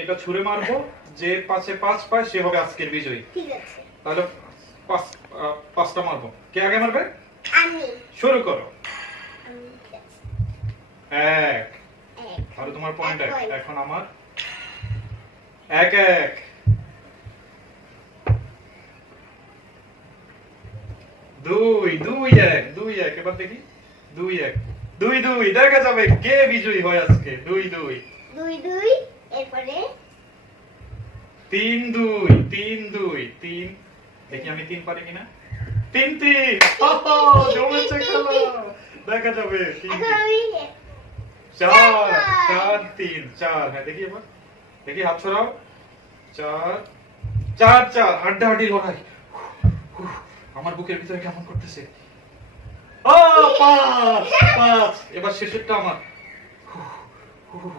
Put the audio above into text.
এটা ছুঁড়ে মারবো, যে 5-এ 5 পায় সে হবে আজকের বিজয়ী। ঠিক আছে। তাহলে 5টা মারবো। কে আগে মারবে? আমি। শুরু করো। ঠিক আছে। 1 আর তোমার পয়েন্ট 1। এখন আমার 1-1। 2-1 2-1 এবার দেখি 2-1 2-2 দেখা যাবে কে বিজয়ী হয় আজকে। 2-2 2-2 এরপরে 3-2 3 দেখি আমি 3 পারি কিনা। 3-3 জমেছে খেলা, দেখা যাবে। এখন আমি 4-3 4। হ্যাঁ দেখি এবার, দেখি হাত ছড়াও। 4-4 হাড্ডাহাড্ডি লড়াই। আমার বুকের ভিতরে কেমন করতেছে। 5 এবার শেষেরটা আমার। করো।